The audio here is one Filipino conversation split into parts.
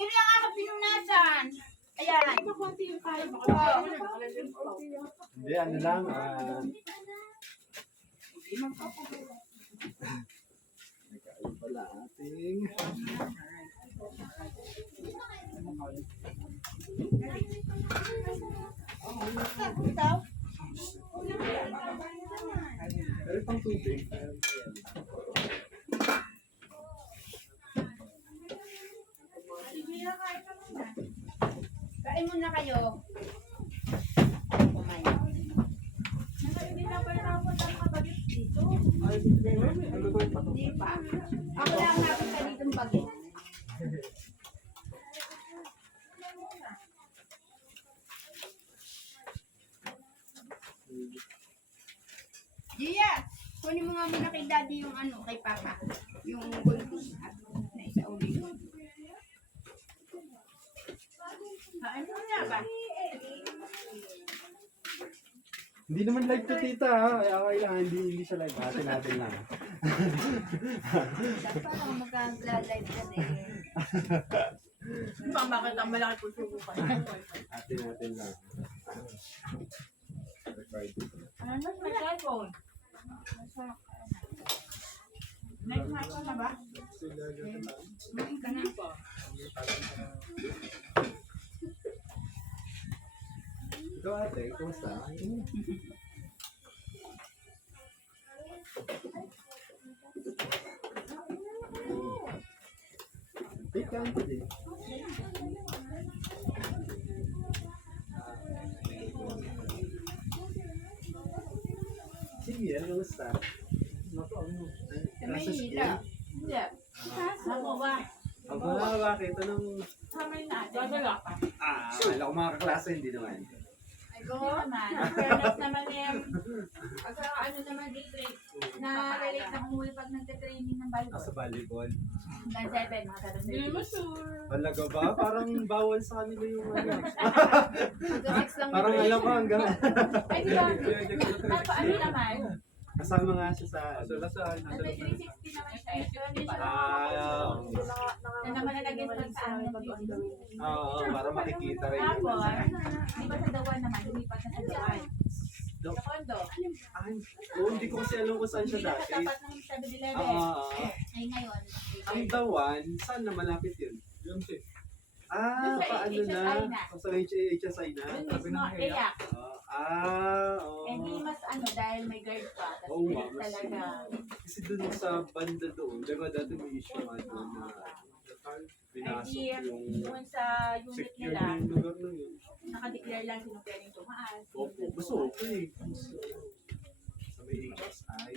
Hindi lang ako pinunasan. Ayan. Konti yung kaya. Hindi, ano lang. Nagkain pala ating... Ikaw? Pero pang tubig. Kain muna kayo. Kumain. Hindi na pa napunta ang kabagit dito. Hindi pa. Ako lang napunta dito ng bagay. Gia, kunin mo nga muna kay daddy yung ano, kay papa. Yung gulpis at na isa ulit. Ano na ba? Hindi naman live to tita ha. Kaya kailangan hindi siya live. Hatin natin lang. Dapat ako mag-live ka na eh. Bakit ang malaki puso ko pa? Hatin natin lang. Required. Ano na may cellphone? Next na ito na ba? Kumain ka na. Ikaw ate, kumusta? Wait ka ante din. Sige, ano kumusta? Sa Maynila. Hindi. Ako ba? Ako na, bakit? Anong... Kamay na. Dadala ka. Wala ko mga kaklase, hindi naman. Ay, go naman. Fairness naman yung... Ano naman dito na-relate na umuwi pag nagte-training ng volleyball. Sa volleyball. Hanggang 7, mga tatang Hindi mo sure. Talaga ba? Parang bawal sa kanila yung ano. Hanggang 6 lang. Parang alam ko hanggang... Ay, di ba? Ano naman? Kasama nga siya sa... Nasa 360 naman siya. Hindi siya Ah, na naman na nag-install sa amin ng video. oo, para makikita rin. Tapos, di ba sa Dawan naman, lumipat na sa Dawan. Sa Kondo. Ay, hindi ko kasi alam kung saan siya Hindi na dati. tapat ng 7-Eleven. Ay ngayon. Ang Dawan, saan na malapit yun? Yun siya. Ah, Doon sa paano HSI na? na. Sa HSI na? Yun mismo, iyak. Oo. Hindi mas dahil may guard pa. Tapos Oo, hindi mas- talaga. Kasi dun sa banda doon, diba dati may issue nga doon na pinasok Hindi, yung doon sa unit secure nila, yung lugar na yun. nakadeclare lang sino pwedeng tumaas. Opo, gusto okay. Sa may HSI,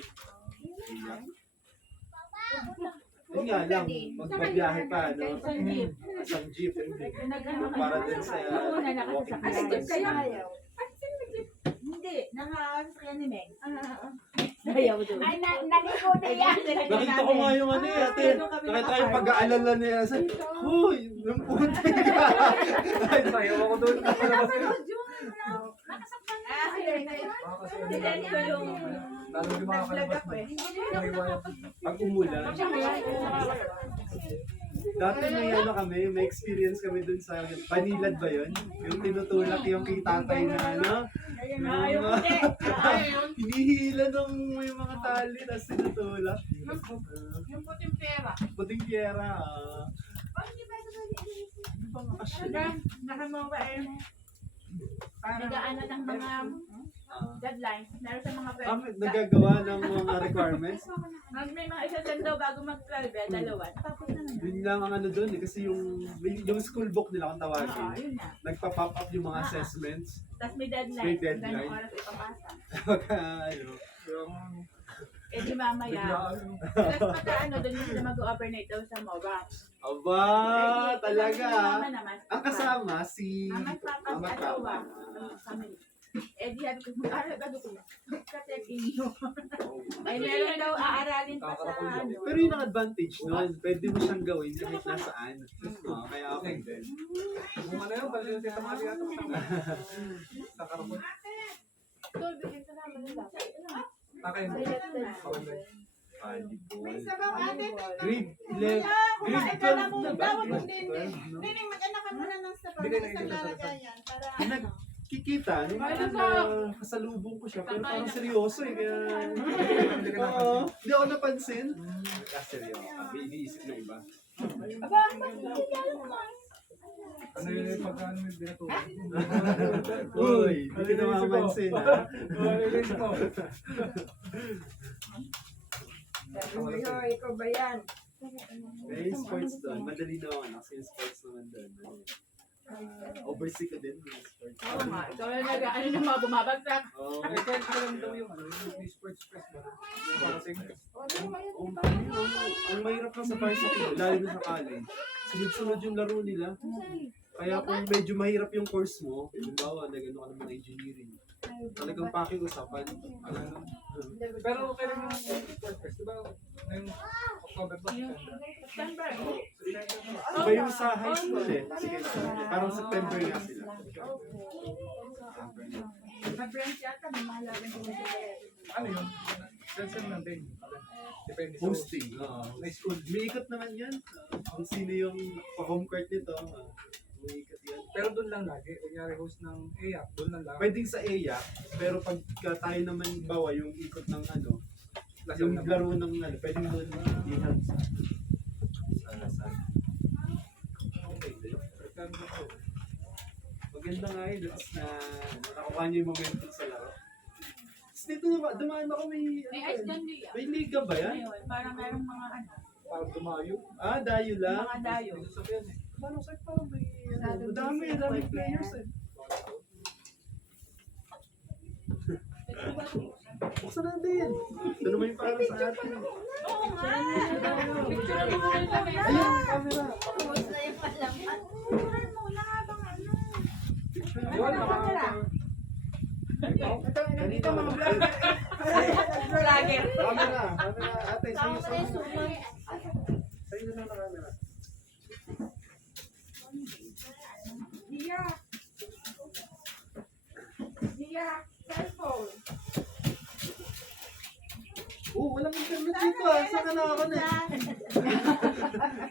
iyak. Yun nga lang, magbabiyahe pa, no? Sa jeep. Isang jeep, hindi. Nag-ano ka Para na? din sa Oo, na nakasasakay. walking Ay, jeep distance. kayo? Hindi, nakasakyan ni Meg. Sayaw doon. Ay, naligo na yan. Nakita ko nga yung ano eh, ate. Nakita ko yung pag-aalala niya. Sabi, huy, yung puti. Ay, sayo ako doon. Sinend ko yung nag-vlog ako eh. Pag umulan. Dati may ano kami, may experience kami dun sa Banilad ba yun? Yung tinutulak yung kay tatay na ano? Hinihila ng may mga tali, tapos tinutulak. Yung puting pera. Puting piyera. Nakamoba eh. Nag-ano ng mga deadlines. Meron sa mga Kami pwede. nagagawa ng mga requirements. May mga isa dyan daw bago mag-12 eh, dalawa. Tapos na naman. Yun lang ang ano doon eh, kasi yung school book nila kung Oo, tawagin. yun na. Nagpa-pop up yung mga assessments. Tapos may deadline. May deadline. Ganong oras ipapasa. Pagka ano. Eh di mamaya. Tapos pagka ano, doon yung sila mag-overnight daw sa MOBA. Aba, talaga. Ang kasama si Amat papas Amat asawa. Papa. Family. Eh di sabi ko, mag-aaral ka doon. Katek inyo. Ay meron daw aaralin pa sa ano. Pero yun ang advantage nun. Pwede mo siyang gawin kahit nasaan. Kaya okay din. Kung ano yun, pala yung tita Maria ito. Nakaramot. Tol, bigyan ka naman nila. Nakain. volleyball. May sabaw ate. Grade 11. Kumain ka na muna. Bawat Grade hindi. 12, no? Hindi, mag-anak ka muna ng sabaw. Hindi kayo Isang nakikita sa lalagayan. Para Nagkikita, nung kasalubong ko siya, pero parang seryoso eh, kaya... Hindi ka Oo, hindi ako napansin. Seryoso. May iniisip na iba. ano yun yung pagkaan mo yung binatuan? Uy, hindi ka namamansin ha. Release mo. ikaw ba yan? May sports doon, madali naman. Kasi yung sports naman doon. Oversee ko din yung sports. Oo nga. Ikaw na ano yung mga bumabagsak. Oo. Ay, kahit alam daw yung ano, yung sports press ba? Yung parating. Ang mahirap lang sa varsity, lalo na sa college. Sunod-sunod yung laro nila. Kaya kung medyo mahirap yung course mo, halimbawa, nagano ka naman engineering. Talagang pakiusapan. Pero kailan yung sports press? Di ba ngayong October ba? September. Iba yung sa high school eh. Sige, parang September nga sila. Mag-branch yata. May mahalagang sila. Ano yun? Sensor ng din. Depende sa Hosting. may school. May ikot naman yan. Kung sino yung pa-home court nito, may ikot yan. Pero doon lang lagi. Kunyari host ng EAP, doon lang lang. Pwedeng sa EYA, pero pagka tayo naman bawa yung ikot ng ano, yung Lasal laro ng ano, pwedeng doon ihang sa lasal. Maganda nga yun, that's na nakakuha niyo yung momentum sa laro. Tapos dito dumaan ako may, May ano, ice candy. may liga ba yan? Ayun, parang merong mga ano. Parang tumayo. Ah, dayo lang. Mga dayo. Hindi sabihan eh. Parang sa'yo parang may, ano, dami players eh. Buksan natin. Ito naman yung para sa atin. Oo nga. Picture mo muna kami. Ayun, camera. Tapos na yung palaman. Picture muna habang ano. Yun, Kanina mga vlog. Vlogger. Camera, ate, sa'yo, sa'yo na lang na camera. Dia. Dia. Cellphone. Walang internet dito ah. Saan ka nakakonek?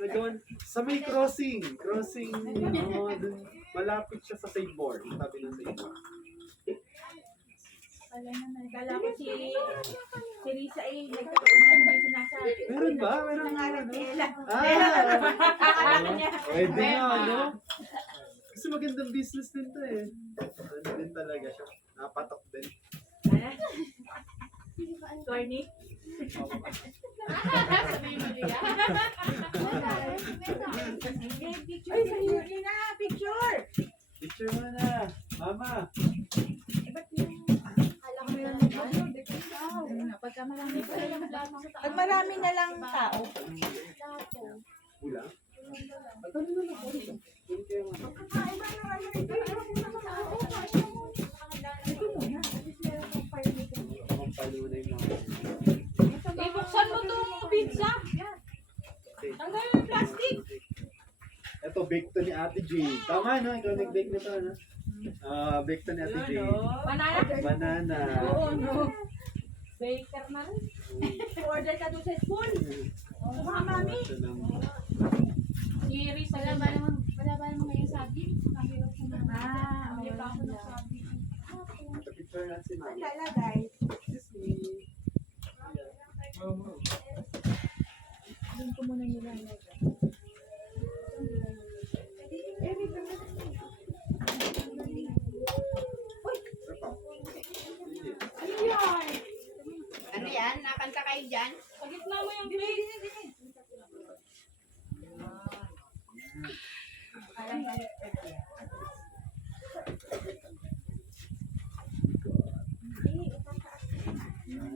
Nagawan, sa may crossing. Crossing, dun, malapit siya sa save board. Sabi ng save board. Kala ko si Risa eh, nagkakaroon ng hindi sinasabi. Meron ba? Meron ba? Nangarap Ano? ni Ella. Ah! niya. Pwede nga, ano? Kasi magandang business din to eh. Ano din talaga siya. Napatok din. Corny. Ay, sa'yo na, picture. Picture mo na. Mama. Pag marami na lang tao. Wala? At ano na lang? Hindi kayo nga. Makampalo na yung mga. Ibuksan mo itong pizza. Tanggal yung plastic. Ito, bake to ni Ate J. Tama no? Ikaw nag-bake na to, ano? Bake to ni Ate J. Banana? Banana. Oo, no. Baker na rin. Order ka doon sa school. Mga mami. Ito naman. Series. Wala ba naman ngayon sabi? Mahirap ko na. Hindi pa ako nagsabi. Picture natin si Mama. Lalagay. Excuse me. Doon ko muna nilalagay. Ano yan? Ano yan? Nakanta kayo dyan? Pagit na mo yung face.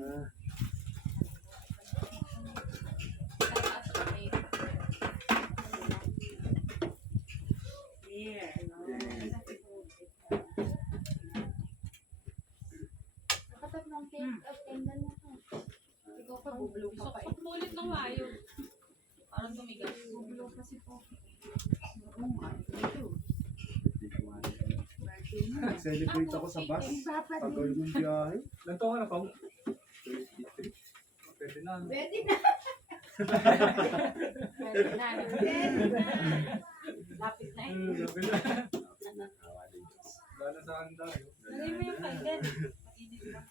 Ah. Nakatatlong cake of tendon na to. Ikaw pa, bubulong ka pa eh. Ulit ng mayo. Parang tumigas. Bubulong kasi po. Nag-celebrate ako sa bus. Tagal yung biyahe. Lanto ka na pa. 33. Pwede na. Pwede na. Pwede na. Lapit na eh. Sabi na. Wala na sa handa. Lagay mo yung kailan. Mainit ba?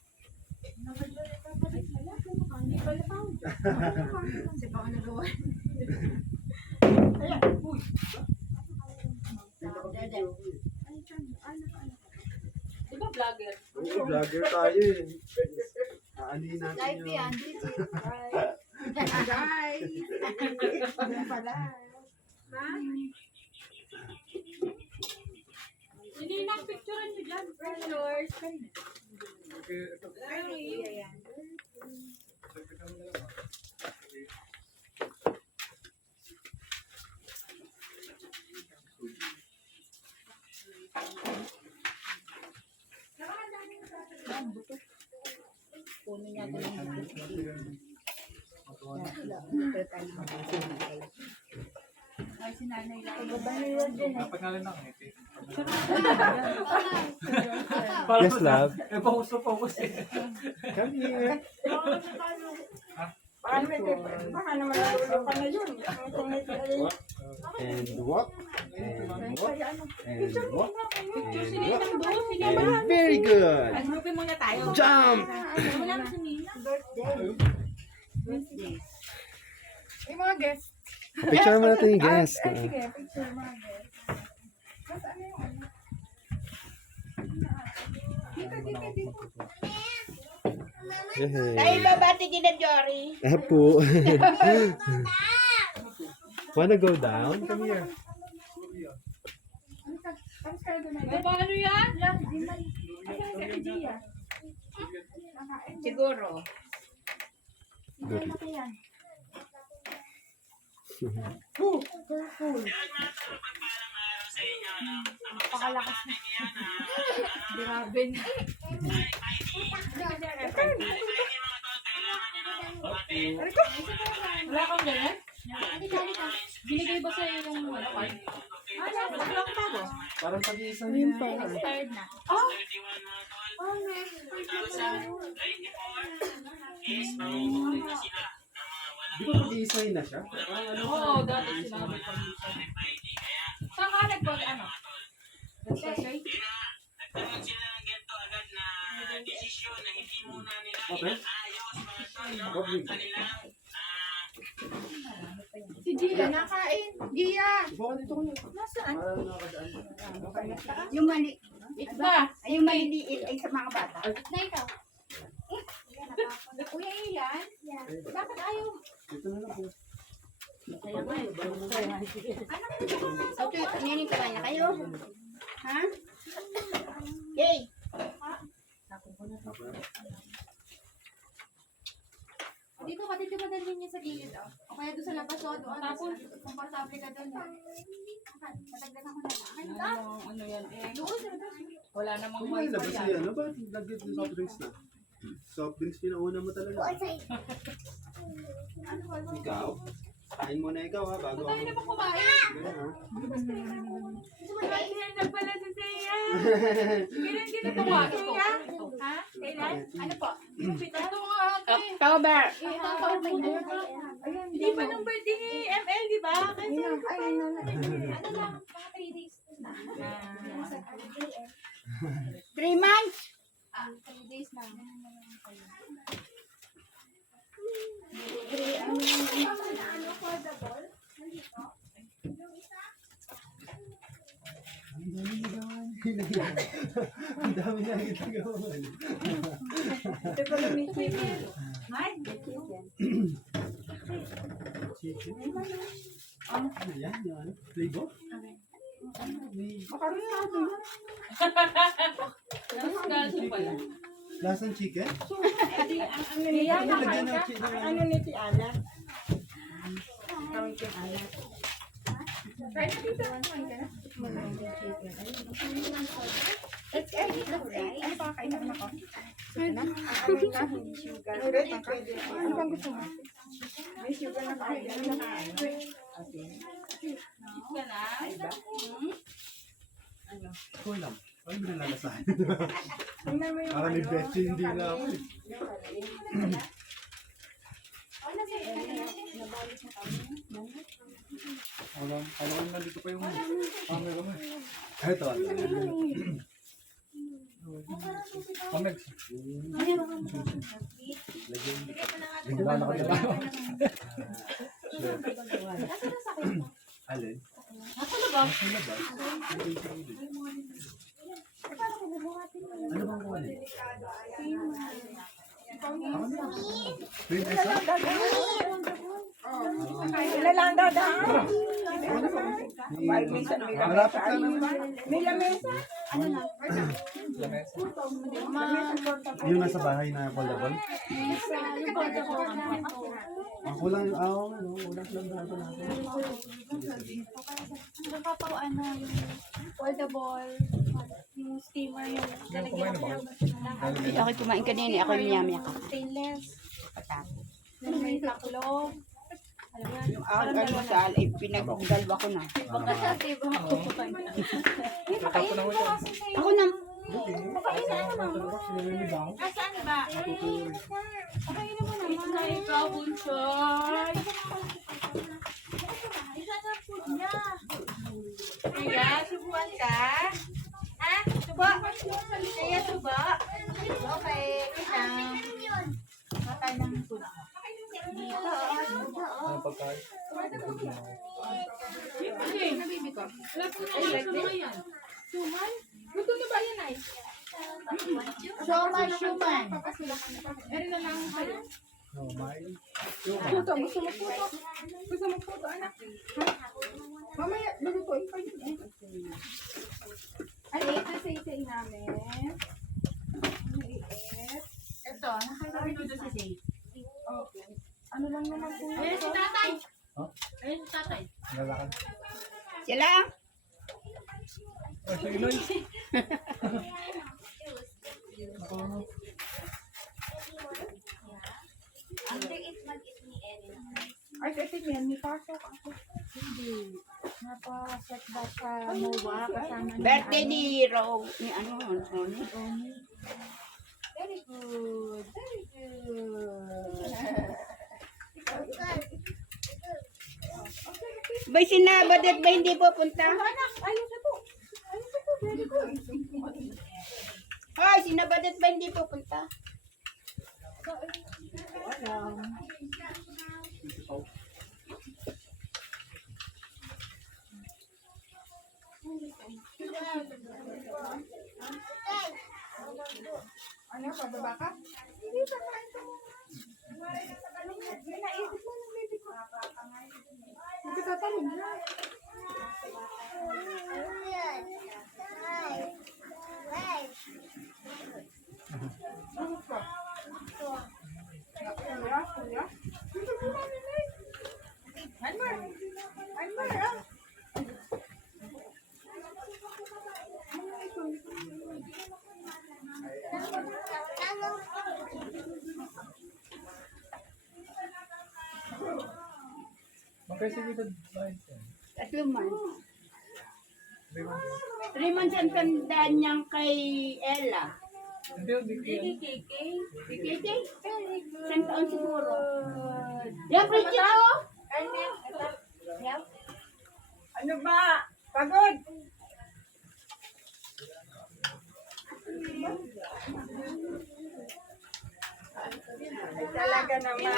Hindi pala pa. Kasi baka nagawa. Ayan. Uy. Di ba vlogger? Oo, vlogger tayo eh. Aanin natin Live yun. yan. Guys. Yan pala. Ha? Hindi na picturean nyo dyan. Friendlors. Okay, ito. Ayan. Tagtagan mo na lang. Okay. Kunin natin yung ay, si nanay lang. Dapat nga rin ako eh. Yes, love. Eh, focus eh. Come here. Baka naman nalulog ka na yun. And walk. And walk. And walk. Picture si Ninang doon. Si And Ninang. very good. Groupin muna tayo. Jump! Wala na si Ninang. Birthday. Yung mga guests. Picture mo natin yung guest. Sige, picture mga guests. Mas ano yung ano? Dito. Tayo babati kina Jory. Apo. Wanna go down? Come here. Paano yan? Siguro. Pakalakas na. Grabe na. Wala kang ganyan? Binigay ba sa'yo yung ano card? Baklang tago. Parang pag-iisa Expired na. Oh! Di ba pag-iisa na siya? Oo, dati sinabi ko. Saan ka nagpag ano? Nag-survey? Okay. Si Gia, nakain. Gia! Buka dito ko yun. Nasaan? Parang nakadaan. Yung mali. Ba? Ay, yung maliliit ay sa mga bata. Na ikaw? Kuya Ian? Bakit ayaw? Dito na lang po. Okay, kaninin ka kanya kayo. Ha? Yay! Dito ka, dito ba dalhin niya sa gilid, oh? O kaya doon sa labas, oh, doon. Tapos, komportable ka doon, oh. Matagdagan ko na lang. Ay, ano yan, eh. Doon sa labas. Wala namang Kung may labas na yan, ano ba? Lagyan ng soft drinks na. Soft drinks pinauna mo talaga. Ikaw? Kain muna ikaw ha, bago Tayo na ba kumain? Ganyan, ha? Kailan na pala si Seiya? Kailan ginagawa ito? Ha? Kailan? Ano po? Ito nga ate. October. Hindi pa nung birthday ni ML, di ba? Kasi ano lang, mga 3 days na. 3 months. 3 days na. Ang dami na ginagawa. Ito pala may chicken. Ay, Chicken? Ano yan? Yung ano? Flavor? makarunado yan. Nasgalso pala. Lasang chicken? Ano niya? Lagyan ng chicken. Ano ni ti Ala? Try na dito. Let's eat. Ano pa kainan ako? Ano bang gusto mo? May sugar na kain. Ka na? Ito lang. Ano ba nalalasahan? Parang may betchin hindi na ako eh. Alam nandito pa yung camera mo. Ito. Comex. Wala na ka Nasaan ang sakit mo? Alin? Nasa labas? Ano bang kunin? Wala lang daw daan. Minsan may Malapit ka na. may lamesa. Lamesa. Yung nasa bahay na foldable? Ang kulang yung kulang lang dito natin. Nakapauan na yung foldable, yung steamer, yung kumain na ba kayo? Hindi ako kumain kanina, ako yung yami ako. stainless. Yung may takulog. Alam mo yan? Yung almusal, ay pinagdalwa ko na. Pagkasati ba ako? Natapon ako dyan. Ako na, Nasaan ba? Pakainin mo naman. Ay, kabunsoy. Isa sa food niya. Kaya, subuan ka? Ha? Suba? Kaya suba? Okay, kita. Matay ng food. Dito, Ano pagkain? okay, nabibi ko. Ay, like this? Suman? Luto na ba yan, ay? Suman. Meron na lang kayo. No, may. Puto, gusto mo puto? Gusto mo puto, anak? Mamaya, lulutuin pa yun eh. Ano ito sa isay namin? Maliit. Ito, nakakaroon dito sa isay. Okay. Ano lang naman po yun? Ayun si tatay! Huh? Ayun si tatay. Lalakad. Sila? Oh, sige, Loy. Ay, kasi yan, may pasok ako. Hindi. Napaset ba sa MOA kasama ni Birthday ni Ro, ni ano, Ronnie. Oni. Very good. Very good. Bay, sinabadet ba hindi pupunta? Anak, ayun sa po. Ayun sa po. Very good. Hoy, sinabadet ba hindi pupunta? Alam. Ano, pababa ka? Hindi, pakain ka mo. May naisip mo ng baby ko. Hindi ka tatanong na. Bakit ka? Kuya? Kuya? Dito po namin na eh. Anmar! Anmar, ah! Ano ito? Magkaisigitad ba ito? 3 months. 3 months ang tandaan niyang kay Ella. Hindi, hindi. Kiki? Isang taon siguro. Yan, Bridget, oh! Ano ba? Pagod! Ay, talaga naman.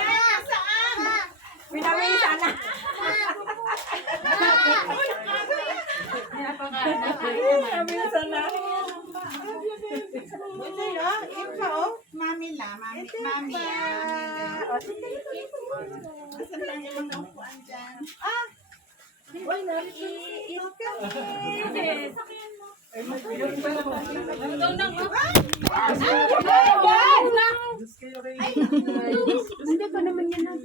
Pinamisa na. Pinamisa na. Buti oh, yun ka oh. Mami la, mami. O, sige. Asan lang yung upuan dyan? Uy, naki-iit ka. Diyos kayo kay... Hindi pa naman yan.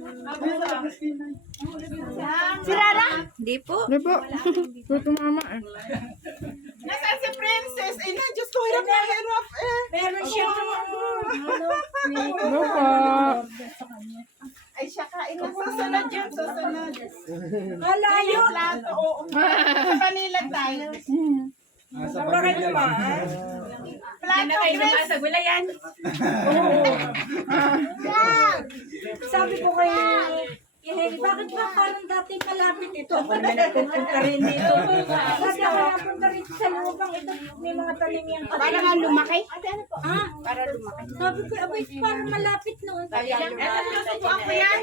Si Rara? Hindi po. Nasaan si Princess? Ay na, Diyos ko, hirap na hirap eh. Meron siya. Ay, siya kain na. Susunod yun, susunod. Malayo. Plato, oo. Sa kanila tayo. Sa pamilya. Plato, Chris. Sa gulayan. Sabi ko kay Eh, bakit ba parang dati malapit ito? Ako naman nagpupunta rin dito. Bakit ako napunta rin sa lubang ito? May mga tanim yan. Para nga lumaki. Ha? Para lumaki. Sabi ko, abay, parang malapit noon. Susubuan ko yan.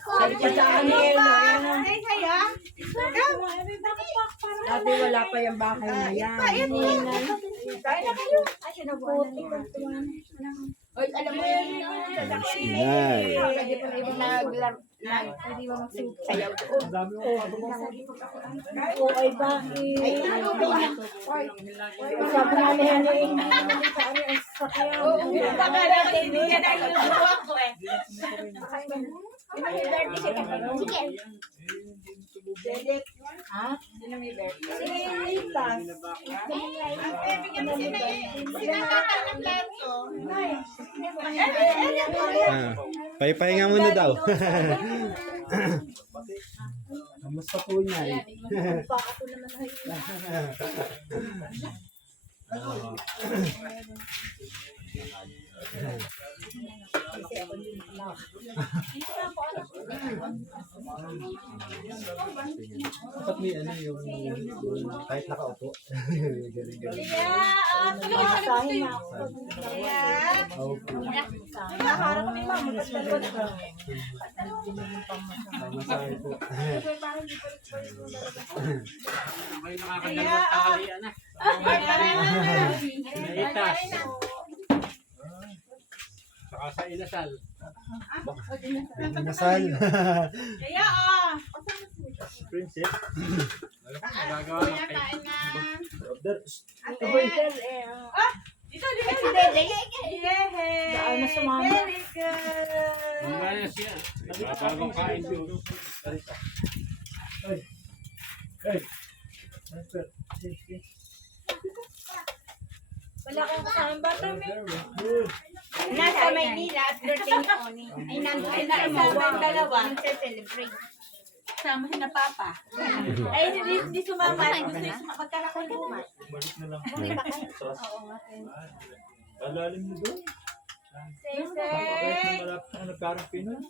Sabi ka sa akin, Ay, kaya? dati wala pa yung bahay na yan. Kaya na kayo. Ay, sinabuti ko. Oy, alam mo yun. Inay. Pwede pa rin nagsayaw doon. Ang dami ko. Oo, ay bakit? Ay, ano ba yan? Sabi namin ano yung sa kaya. Oo, baka naman hindi ka na yung subuan ko eh. Sige. Ha? Sino may birthday? Sige, tas. Bigyan mo sinakatan ng plato. Pahipahinga muna daw. Kamusta po niya? Baka ko naman ay. Dapat may ano yung kahit nakaupo. Galing-galing. Masahin na ako. Naharap kami mama. Masahe po. May nakakadalawang tanghalian na. Naitas. Saka sa inasal. Nasal. Princess. Magagawa ng cake. Daan na sumama. Mamaya siya. Bagong kain yun. Wala kang kasama bata, may. Nasa Maynila at birthday ni Oni. Ay, nandun na ang dalawa. Nagse-celebrate. Sama si na Papa. Ay, hindi sumama. Gusto yung magkarakol bumas. Balik na lang. Alalim mo doon. Say. Malapit na nagkarang Pinoy.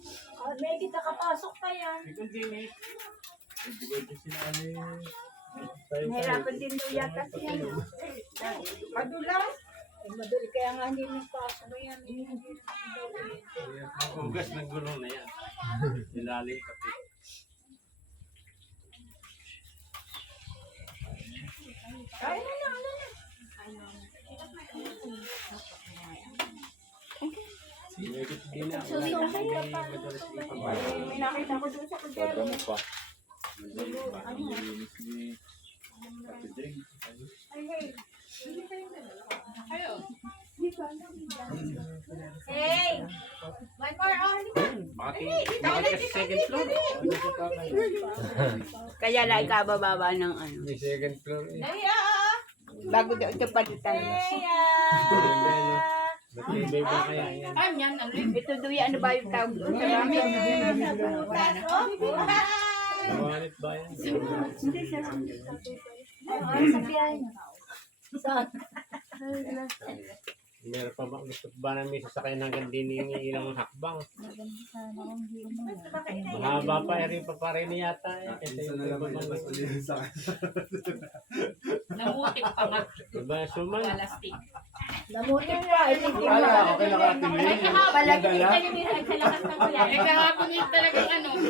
May kita kapasok pa yan. Ikaw din eh. Hindi ko din sinali. Tayo Nahirapan din daw yata siya. Madulas. Ay, madali kaya nga hindi nagpasok mo yan. Hugas ng gulong na yan. Nilalim pati. Sinigit din na. May nakita ko doon sa kudero. mo pa. Nilinis ni Ate Jeng. Hey! One more on. Bakit? Bakit kasi second floor? Kaya lang ikabababa ng ano. May second floor eh. Bago daw ito palitan. Matibay ba kaya yan? Ito daw yan, ano ba yung tawag doon? Marami. Nawanit ba yan? Sa biyahe niya. Saan? Meron pa ba? Gusto ba namin sasakyan hanggang din yung ilang hakbang? Mahaba pa, rin pa rin yata eh. Kasi Isa na yung naman yung mas ulit sa akin. Namutik pa nga. Diba, suman? Plastic. Namutik pa. Ay, hindi mo. Okay lang Ate May. Palagi kita yung nagkalakas ng kuya. Eh, kahapon yun talagang ano.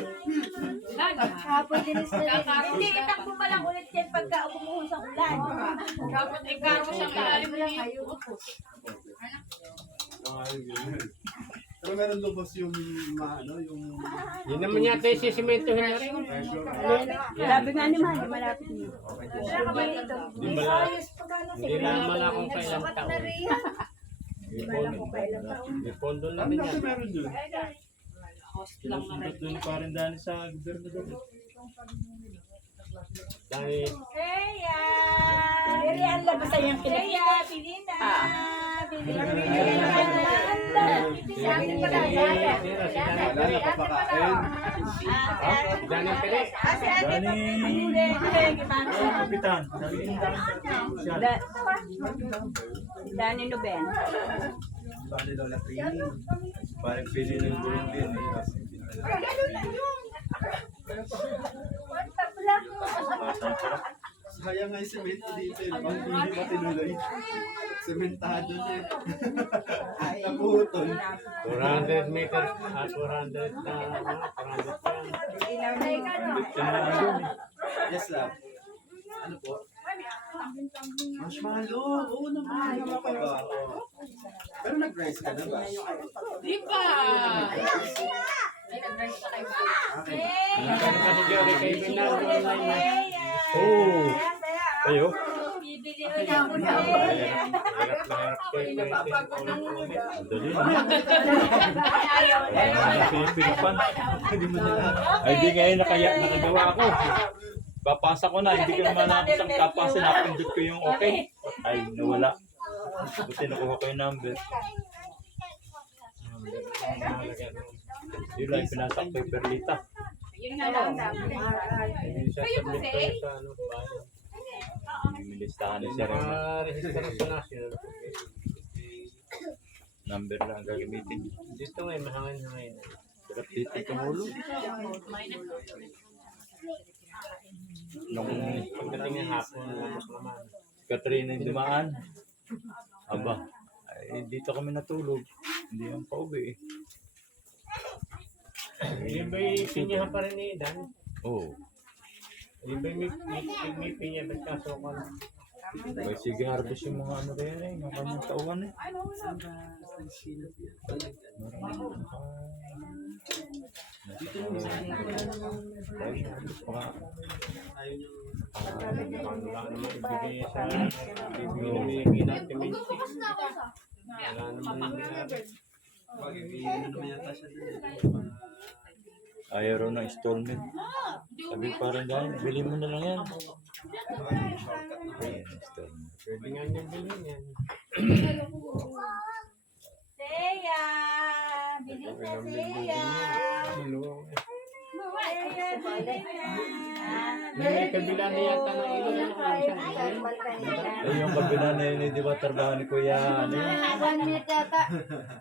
Hapon dinis na rin. Hindi, itakbo pa lang ulit yan pagka bumuhos ang ulan. Dapat ikaro siyang ilalim na yun. Pero meron lubos yung ano, yung Yun naman yata yung sisimentohin na rin. Sabi nga naman, malapit niyo. Di ba lang? Hindi lang naman akong kailang taon. May pondo na rin yan. Meron doon. Sinusunod doon pa rin dahil sa gobernador. Dahil Diri ang labas ay ang kinakita. Pilina. wala na papakain. Dahil pili. Kapitan. Dani Nuben. Bali Lola Trini. Parang pili ng gulong din. Sayang nga yung semento dito. Pang hindi pa tinuloy. Sementado na eh. Naputol. 400 meters at 400 na 400 Yes, love. Ano po? Marshmallow. Oo naman. Ano pa ba? Pero nag-rice ka na ba? Di ba? Ay, nag-rice na kayo ba? Okay. Kasi Jory kay Binardo na Oh! Kayo? Bibili ko na ako na. Hirap na hirap kayo. Dali na. Ayaw na. Pinipan. Ay, di ngayon nakagawa ako. Papasa ko na, hindi ko naman ako isang kapasa, napindot ko yung okay. Ay, nawala. Buti nakuha ko yung number. Yun lang, pinasak ko yung perlita. Yun na lang dapat. Kayo po, Milistahan na siya rin. Number lang gagamitin. Dito ngayon, mahangin-hangin. Sarap dito tumulo. Nung pagdating ng hapon, lamas naman. Katrina yung dumaan. Aba, ay, dito kami natulog. Hindi yung pauwi eh. Hindi ba yung pinyahan pa rin ni Dan? Oo. Hindi ba may pinya ba't kaso ka na? Ay, sige, harvest yung mga ano kaya eh, yung kanyang tauhan eh. Ayaw raw ng installment. Sabi parang gano'n, bili mo na lang yan. Ayan, installment. Pwede nga niya bilhin yan. Seya! Bilis na Seya! May kabila na yata ng ilong. Ay, yung kabila na yun, di ba trabaho ni Kuya? Ano yun? 1 minute yata.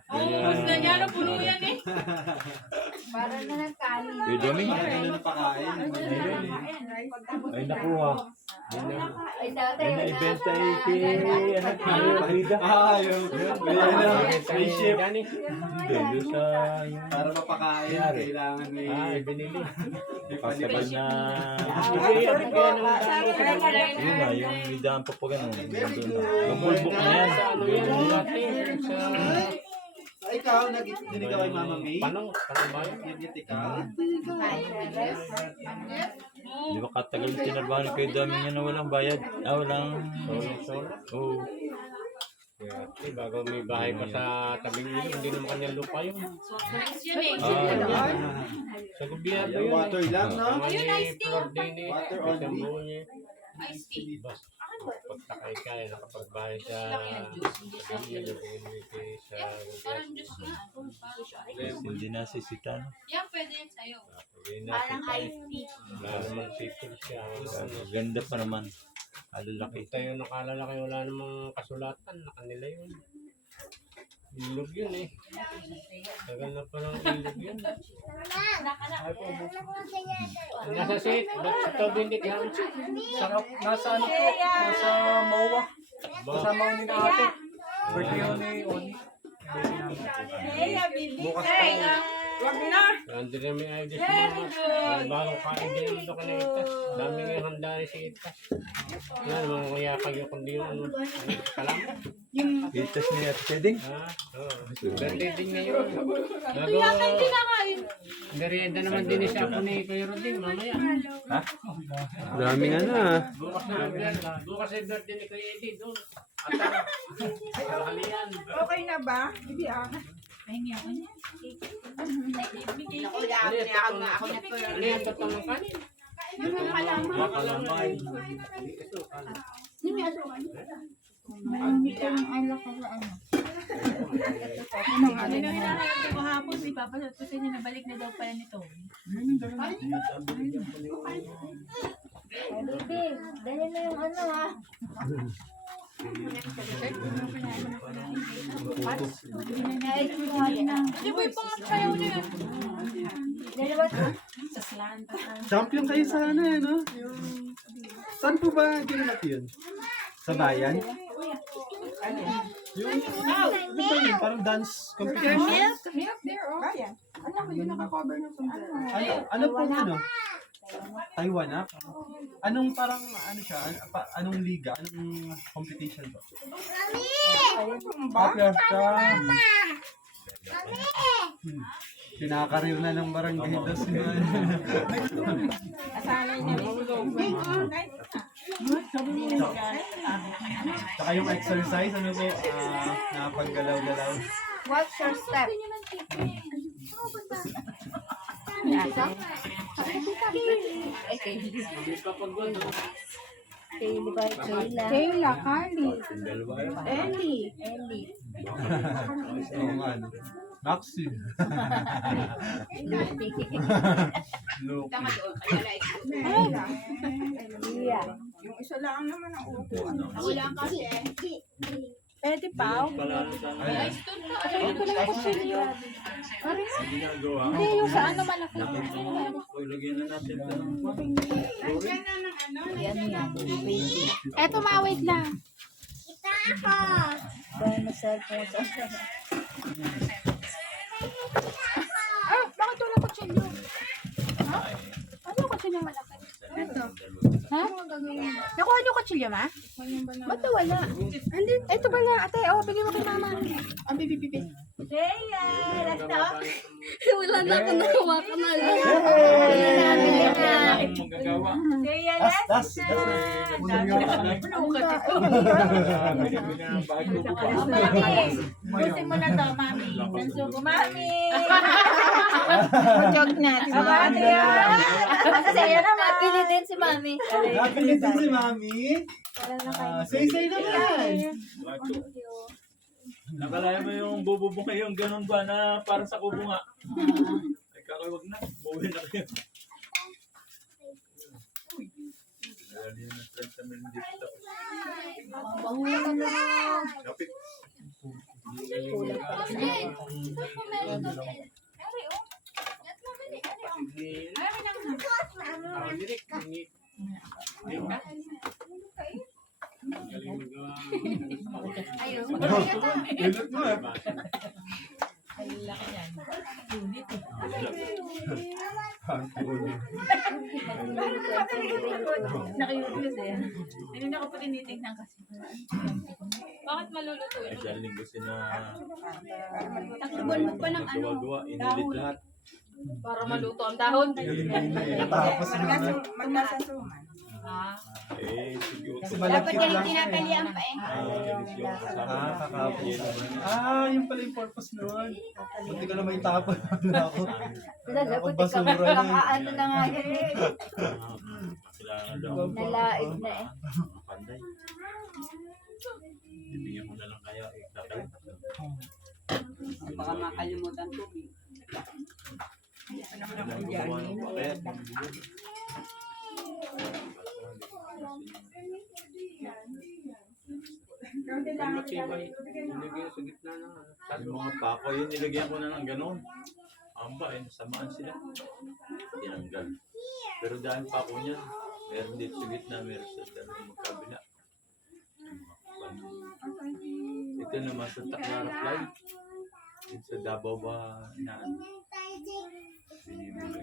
Gusto niya na puno yan eh. Para na ng kanin. Kuya Domi? Ano na pakain? Ay, nakuha. Ay, dati. Ay, naibenta eh kay, ano, kay Rida. Yung may ship. Hindi, doon sa, Para mapakain, kailangan may binili. ipalipad. Kasabay na, yun na, yung midaan pa pa gano'n. Yung bulbok na yan. Ikaw, nag-dinig ka kay Mama May? Panong ba yun? Nag-dinig ka? Di ba katagal yung tinabahan ni Kuya Dami niya na walang bayad? Walang solo. Oo. Kaya, bago may bahay pa sa tabing ilog, hindi naman kanyang lupa yun. Sa gobyerno yun. Water lang, no? Ayun, ice tea. Floor din eh. Water Isang only. buo niya. Ice tea. Bas, pagtakay ka, nakapagbahay sa ilog, sa Parang juice nga. hindi na sisitan. Yan, pwede yan sa'yo. Parang iced tea. Wala naman sipil siya. Ganda pa naman. Alalaki. Tayo nakalalaki, wala namang kasulatan. Nakanila yun. Ilog yun eh. Tagal na pa ng ilog yun. Nasa seat, ba't sa tobe hindi ka? Nasa ano po? Nasa MOA. Kasama ko ni na ate. Birthday ko ni Oni. Seya, bilis. Bukas pa. Seya. Wag na. Nandun na may ideas mga bagong kain din ang doon na itas. Dami nga handa rin si itas. Yan, mga kaya kayo kundi yung ano. Kalam. Itas niya at seding? Oo. Birthday din ngayon. Bago. Merienda naman din siya ako ni Kuya Rodin mamaya. Ha? Dami nga na. Bukas ay birthday ni Kuya Eddie doon. At halian. Okay na ba? Bibi ah. Pahingi ako niya. Ako lang, ako na to. Ano yan? Tatang ng kanin? Yung mga kalaman. Makalamay. Yung may asukan. Ano na hinahanap ko hapon si Papa kasi nabalik na daw pala nito. Bibi, dali na yung ano ha. Hindi ba yung pangasayaw niya yun? Champion kayo sa ano eh, no? Saan po ba ginanap yun? Sa bayan? Yung, ano ba yun? Parang dance competition? Milk there, oh. Anak ko, yun nakakover ng sundalo. Ano po ano? Taiwan ah? Anong parang, ano siya? Anong liga? Anong competition to? Fiesta. Pinakariw na ng barangay dos yun. Saka yung exercise, ano po? Napaggalaw-galaw. What's your step? Kayla, Carly, Ellie. Oo nga, no? Maxi. Look. Yung isa lang naman ang upo. Ako lang kasi. Pwede pa. Ay, Ayun ko lang kutsilyo. Ginagawa. Hindi, yung sa ano malaki. Lagyan na natin ito. Nandiyan na ng ano. Eto, ma-wait lang. Ah, bakit wala kutsilyo? Ha? Ano yung kutsilyo malaki? Ito. Ha? Nakuha niyo kutsilyo, ma? Ba't wala? Andi, ito pala, ate. Oh, bigay mo kay mama. Ang bibi. Rhea, last na. Wala na ako nakuha ka na lang. Ang magagawa. Rhea, Das. Busin mo na to, mami. Tanso ko, mami. Joke na. Mami, masaya naman. Pili din si mami. Napilitin si Mami. Say naman. Nakalaya mo yung bububong kayo, yung ganun ba na para sa kubo nga. Ay kakawag na, buwi na kayo. Lali na friend sa Mendy. Kapit. Ilot mo eh. Nakayulis eh. Hindi na ako pa tinitingnan kasi. Bakit maluluto Ay, yun? dahil linggo sila. Takbuhan mo pa ng ano. Gawa-gawa, inulit lahat. Para maluto ang dahon. Tapos na. Magkasasuman. Eh, siguro. Dapat yan tinatalian pa eh. Kakapos. Yung pala yung purpose nun. Buti ka na may tapon. Ako. Ako basura na. Ano na nga yun eh. Kailangan daw. Nalait na eh. Panday. Bibigyan ko na lang kaya kakay. Baka makalimutan ko. Matibay. Nilagyan sa gitna na. Sabi mga pako yun, nilagyan ko na ng ganun. Amba, samaan sila. Tinanggal. Pero dahil pako niyan, meron dito sa gitna, meron sa dalawang magkabila. Ito naman sa Taklara Fly. Ito sa Davao ba na binibigay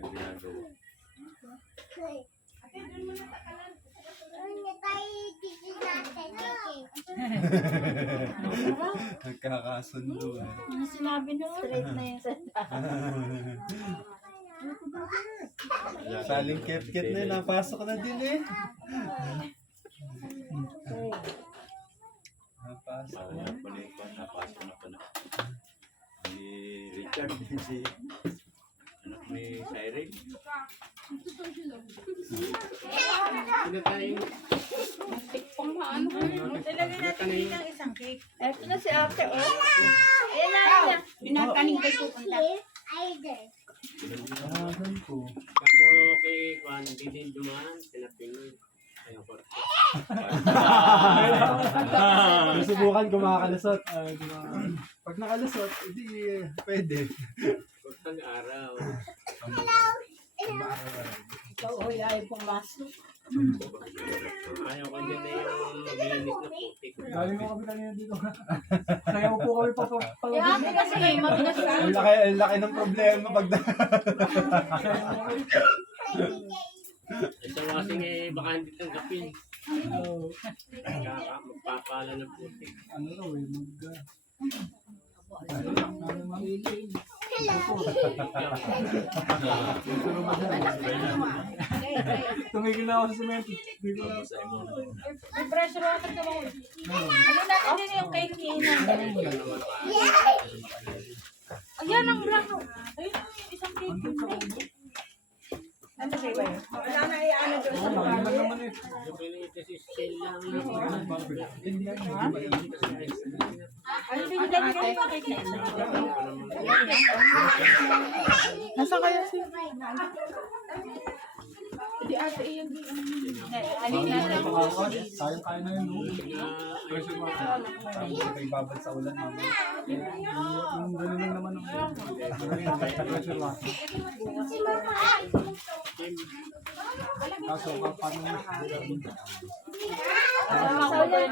ginagawa. Nagkakasundo eh. Ano sinabi na? Straight na yun. Saling kep-kep na yun. Napasok na din eh. Napasok na. Napasok na pala. Si Richard, si anak ni Cyril. Talagay natin dito ang isang cake. Eto na si ate, oh. Ayan na, ayan na. Pinakaning kayo pupunta. Tinawagan ko. Kamu kay Juan, hindi dumaan, sinapin mo. Ayun ko. Susubukan kung makakalusot. Pag nakalusot, hindi pwede. Huwag kang araw. Ikaw, oy, ay pumasok. Ayaw ko din na yung maglinis na putik. Galing mo kami kanina dito. Kaya po kami pa. Kaya ate kasi, mabilis ka. Ang laki ng problema pag Sa wasing eh, baka hindi tanggapin. Magpapala ng putik. Ano raw eh, tumigil na ako sa semento. May pressure water ka ba? Ano natin din yung kay Kina? Ayan ang black. Ayun yung isang cake. Ano kayo ba yun? Wala na i-ano doon sa Lagi lang naman eh. Yung pinita si Shell lang. Ano binigay kayo pa kay Kina? Nasa kaya si... Di ate yun. Sayang kaya na yun. Pressure water. Tapos ito ibabad sa ulan naman. Yung gano'n lang naman ang pressure water. Kaso paano mo Sa ulan.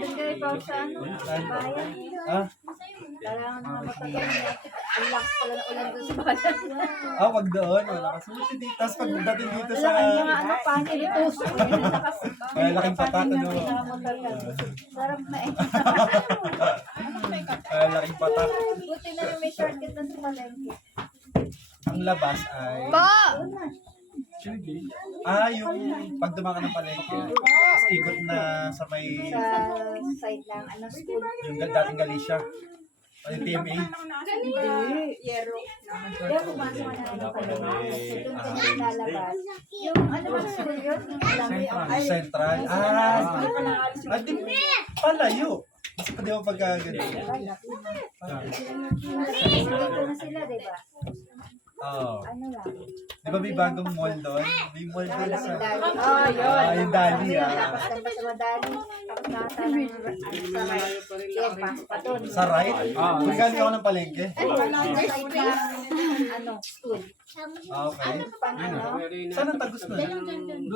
Doon kayo pa sa ano? Bayan. Ha? Kailangan na matagal na. Ang lakas pala ng ulan doon sa bayan. Wag doon. Wala kasi dito. Tapos pagdating dito sa... Wala yung ano, panel ito. Kaya laking patat, ano? Sarap na eh. Kaya laking patat. Buti na yung may shortcut doon sa palengke. Ang labas ay... yung pag dumaan ng palengke, tapos ikot na sa may... Sa side lang, ano, school. Yung dating Galicia. O yung TMA. Yero. Kaya pumasok ka na ng palengke. So doon ka na lalabas. Yung ano ba school yun? Yung alam mo yung... Ay, Central. Di palayo. Mas pa di mo pagkagano. Dito na sila, di ba? Oo. Ano lang. Di ba may bagong mall doon? May mall doon sa... Oh, yun. Yung Dali, Tapos kanta sa Madali. Tapos nakasama ng sa right. Kaya pass pa doon. Sa right? Kung galing ako ng palengke. Sa side ng ano, school. Okay. Pang ano. Saan ang tagos na? doon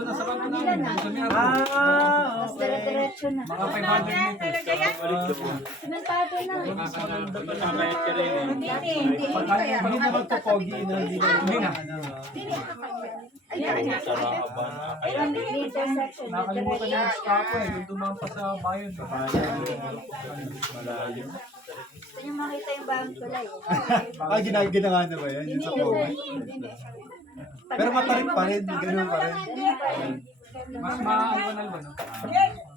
nasa kanto Kanila namin. na. Sa Miyato. Tapos Okay. dire-diretso na. Mga 500 meters. Simentado na. Magkakayat ka rin eh. Hindi. Hindi naman to pogi na hindi na. Ayun, may intersection. Nakalimutan niya yung kapo eh. Doon dumaan pa sa bayan. Gusto niyo makita yung bagong tulay. Ginawa na ba yan? Yung sa pogi? Pero matarik pa rin. Ganun pa rin. Mas maaalwan ba no?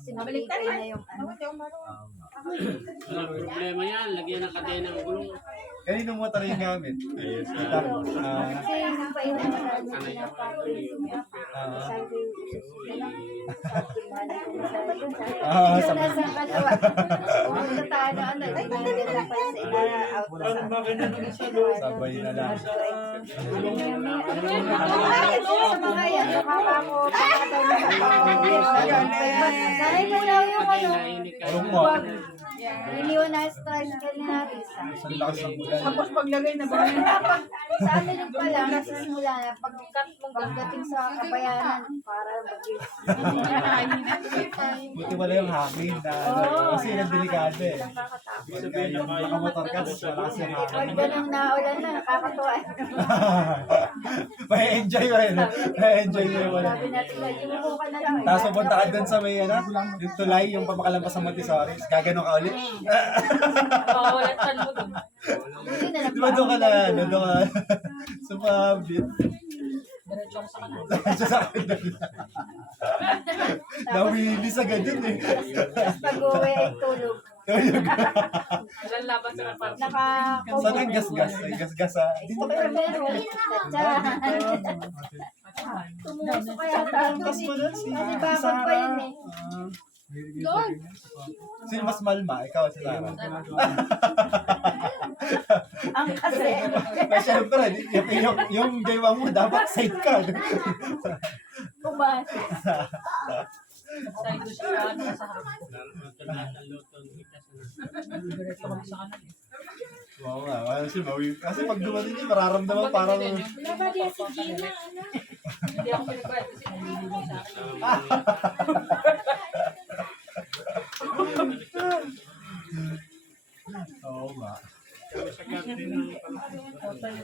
Sinabalitay na yung ano. Walang problema yan. Lagyan ng kadena ng gulong. Kaninong motor yung gamit? Kasi nung paiwan na namin pinapatuloy sabi Sa nasa kalawa. Pumunta tayo na ano, dinadala pa sa ina-out sa Sabay na lang. sa mga yan, nakaka ko nakataw na sa sanay mo daw yung ano, Rumo. iniwan na sa tricycle ni Narisa. Sa lakas ng ulan. Tapos paglagay na ba? Sa amin yung pala, nasisimula na pagdating sa kabayanan para Buti wala yung hangin na kasi yung delikado eh. Pagka yung nakamotor ka, tapos wala kasi yung pag hangin. ganong naulan na, nakakatuwa. May enjoy mo yun. May enjoy mo yun. Sabi natin, imuko ka na lang. Tapos pupunta ka dun sa may ano, yung tulay, yung papakalampas sa Montessori. Gagano ka ulit. Hindi na lang. Di ba doon ka na, ano, doon ka sumabit. Diretso sa kanan. Nawili sa ganun eh. Tapos pag-uwi ay tulog. Saan ang gas-gas? Ay, gas-gas ah. Dito kayo. Tumuso kaya tayo. Gas mo dun si Kasi bakod pa yun eh. Sino mas malma? Ikaw at si Sarah? Ang kasi. Pero syempre, yung gawa mo, dapat safe ka. Kumas. Oo nga, kasi bawi. Kasi pag dumating niya, mararamdaman parang... Hindi ako pinagbayad kasi naliligaw sa akin. Oo nga.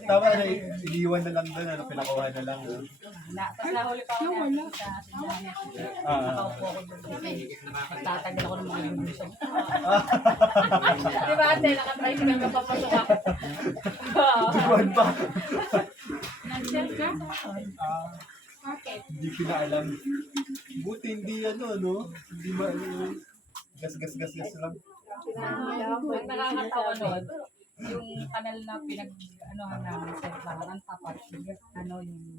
Tama na, iniwan na lang doon, ano, pinakuha na lang. Tapos nahuli pa ako niya sa sindahan. Nakaupo ako doon. Tatagal ako ng mga lumusong. Di ba ate, nakatricycle ka papasok ako. Iwan pa. Nag-sell ka? Hindi ko na alam. Buti hindi ano, no? Hindi gas lang. Ang nakakatawa doon, yung kanal na pinag-anohan namin sa lahat ang tapat. Ano yung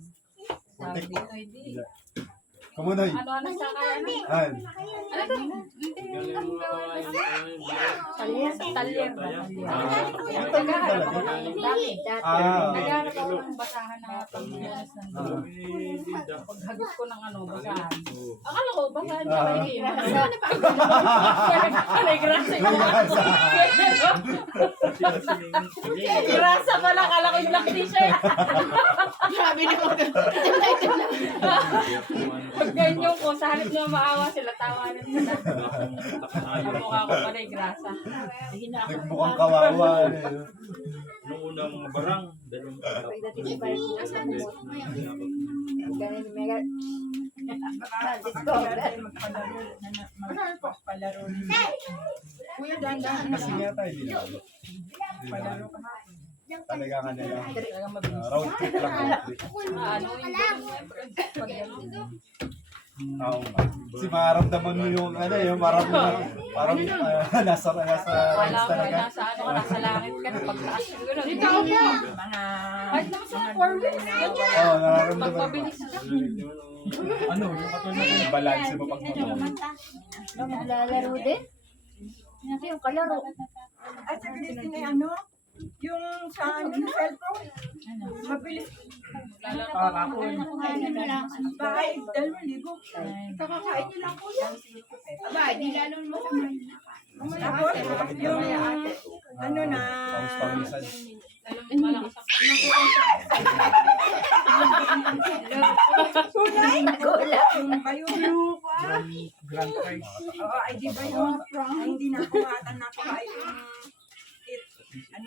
sabi dito, hindi. Kamunoy. Ano sa kaya na? An. Ano to? Talyer ba? Yung talyer talaga. Naghanap ako ng basahan na pagbukas ng dulo. Paghagis ko ng basahan. Akala ko, basahan ka rin. Grasa yung grasa pala, akala ko yung black t-shirt. Grabe naman. Pag ganyan ko, sa halip na maawa sila, tawanan sila. Ang mukha ko pala yung grasa. Nagmukhang kawawa. Nung unang barang, dalawang Kuya, dahan-dahan. Kasi nga tayo dinalo. Talaga ka nila. Road trip lang. Ano yung pag Oo nga. Kasi mararamdaman mo yung ano yung parang nasa wala lens ko talaga. nasa langit ka na pagtaas ko gano'n. Ikaw mo. Kahit naman sa 4 wheels, Oo, nararamdaman mo. magpabilis. Ano, yung katulad ng balance mo pag Naglalaro din? Hindi yung kalaro. At sa yung sa cellphone, mabilis. Bahay, 2,000. Kakakain niyo lang po yan. Aba, di lalo mo sa tapos, yung pawisan. Sunay? Yung bayulo ko. Grand prize. Oo, ay di ba yung ay, hindi na ako atan na ako ay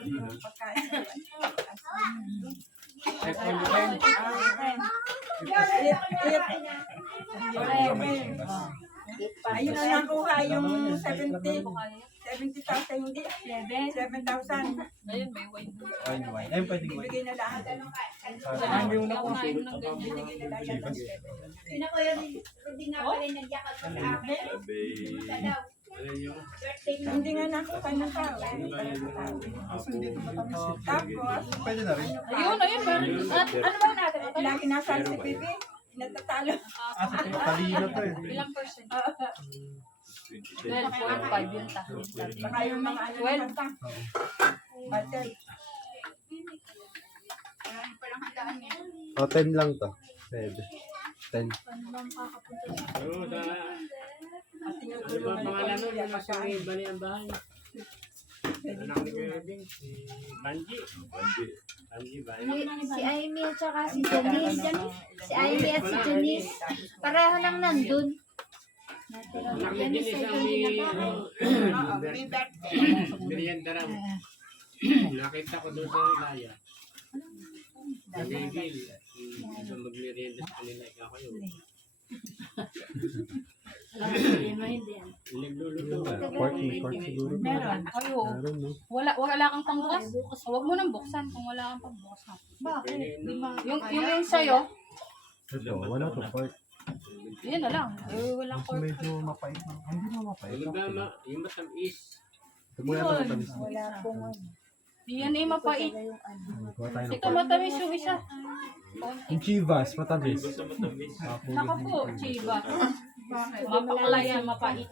yung pagkain. Ayun na nakuha yung 70,000 hindi. 7,000. Ayun, may wine. Wine. Ayun, pwedeng wine. Bigay na lahat. Hindi ako kain ng ganyan. Binigay na lahat. Hindi nga pala nagyakal ko sa akin. Hindi nga nakuha ng tao. Tapos, Pwede na rin. Ayun. Ano ba natin? lagi nasa si Pipi, natatalo. Talino to eh. Ilang percent? 12.5 yun ta. Baka yung mga ano naman pa. Butter. O, 10 lang to. Pwede. 10. Oo, sa... Ano ba pangalan nun? Yung nasa may bali ang bahay. Anak ni Kuya Bing, si Banji. Banji ba? Si Amy at saka si Janice. Si Amy at si Janice. Pareho lang nandun. Anak ni Denise ang may... Merienda raw. Nakita ko doon sa Ilaya. Nagigil. Ito mag-merienda sa kanila. Ikaw kayo. Nagluluto. Pork siguro. Meron. Ayo. Meron, no? Wala kang pangbukas. Huwag mo nang buksan kung wala kang pangbukas. Bakit? Yung sa'yo, Ito, wala to pork. yun na lang. Walang Mas pork. medyo mapait. Hindi mo mapait. Yung matamis. Tumuya na matamis. Yan eh, mapait. Kuha tayo ng Ito pork. matamis yung isa. Yung chivas, matamis. Gusto matamis. Naka po, chiba. Mapakalaya, mapait.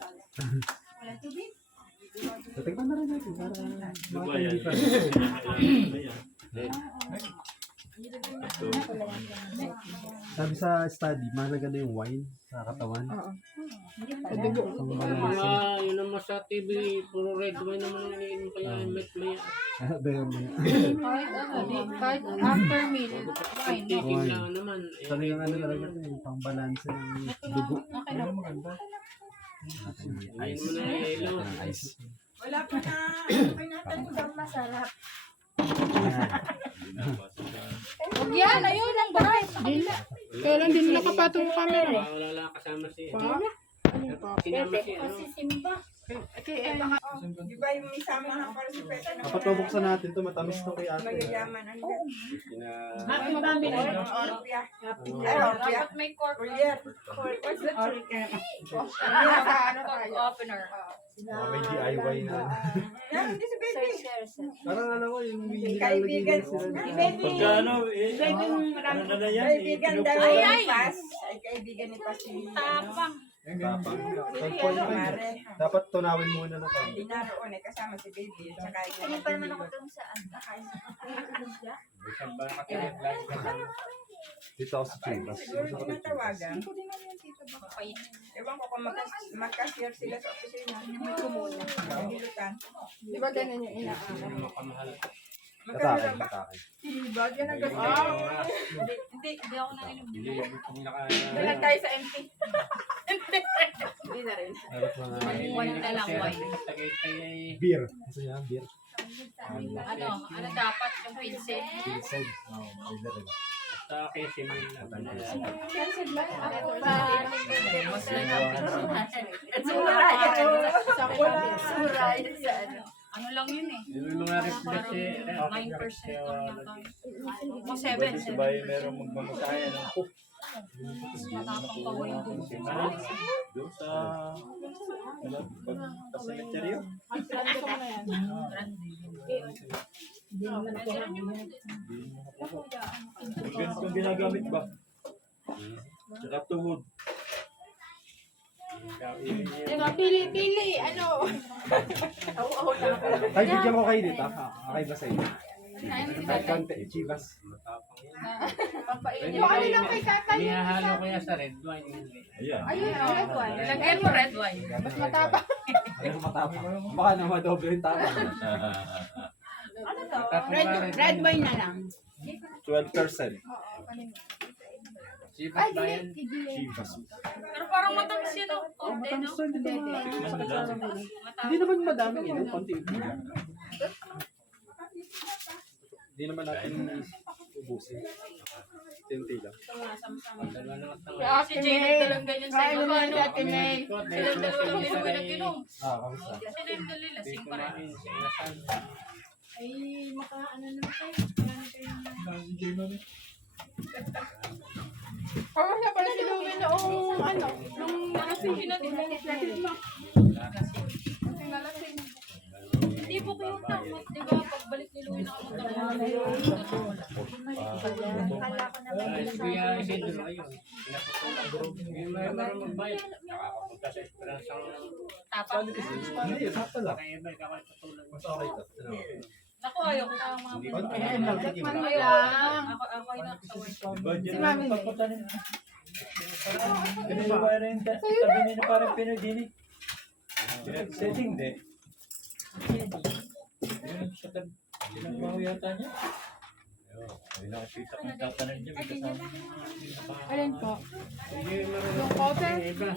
Tatignan na rin natin para Diba yan? makakalipan. Ayan. Sabi sa study, mahalaga na yung wine sa katawan. Oo. Sa dugo. Mga yun naman sa TV, puro red wine naman ang iniinom kaya met maya. Kahit after meal, fine. Tikim lang naman. Talagang ano talaga ito, yung pang-balanse ng dugo. Ayun mo na yelo. Wala pa na. Okay na tayo masarap. Huwag yan, ayun ang bahay. Kaya lang din nakapatong camera. Wala lang kasama si sinama si ano. Di ba yung may samahan para si Pete na Kapatubuksan natin to, matamis to kay ate. magayaman? Ano yan? Happy family. Dapat may cork. Kuya. What's the trick? Opener. May DIY na. Yan, hindi si Baby. Parang alam ko, yung Kaibigan. sila na. Pagkano, ano na na yan? Kaibigan daw ni Paz. Ay, kaibigan ni Paz si Tapang. Tapang. Mare. Dapat tunawin muna na tayo. Hindi naroon eh, kasama si Baby. Tsaka Kanya pa naman ako dun saan. Dito ako sa Chivas. siguro tinatawagan. Ewan ko kung magka-share sila sa opisina. Nagilutan. Di ba ganun yung inaaral? Makamahal. Magkano Katake, ba? katake. Yan ang gasto. Hindi ako nainom. Hindi Bilang tayo sa MP. Dapat mga Wine na lang, wine. beer. Gusto niya, beer. Ano dapat yung pinset? Pilsed. Oo, beer rin. Sa akin, simil na. Cancel ba? Ako pa. Suray sa ano. Ano lang yun eh. Yung mga reflex eh. 9% lang yata. O 7. Sabay merong magmamasaya ng cook. Matapang pa wine dun. Doon sa cemetery. Ganito ang ginagamit ba? Tsaka tuhod. Diba, pili, ano? Tay, bigyan ko kayo dito. Okay ba sa inyo? Kahit konti, Chivas. Yung ano lang kay tatay. Nihahalo ko yan sa red wine. Ayan. Ayun, red wine. Lagyan mo red wine. Mas matapang. Ayaw matapang. Baka na madoble yung tapang. Ano to? Red wine na lang. 12%. Sipas ba yan? Chivas. Pero parang matamis yun oh. Konti, no? Hindi naman madami yun. Konti. Hindi naman natin ubusin. Tinti lang. Dalawa na katang. Si Jane talagang ganyan sa iyo. Ano? Ate May. Silang dalawa lang nila pinag-inom. Kamusta? Sila yung dalila. Hindi 5 pa rin. kumain sa inasal. Ay, maka-ano naman kayo. Parang siya pala si Louie noong ano, nung Nalasing na din. Hindi po kayo takot. Di ba? Pagbalik ni Louie nakapunta ko. Si Kuya Isidro, ayun. Pinaputulan. Yung may marang magbayad. Nakakapunta sa Esperanza. Tapang. Hindi, sakto lang. Kaya ba, kakapatulan. Mas okay to. Ako ayaw ko na mga Konti lang, sige mo. Ayaw. Ako ay nakasaway. Si Mami May. Ganun ba rin? Sabi niya na parang pinagdini. Setting de. Yun sa tab. Tinagbaho yata niya. Ay, nakakita kong tatanan niya. May kasama. Alin po? Hindi marunong. Yung cover? Iba.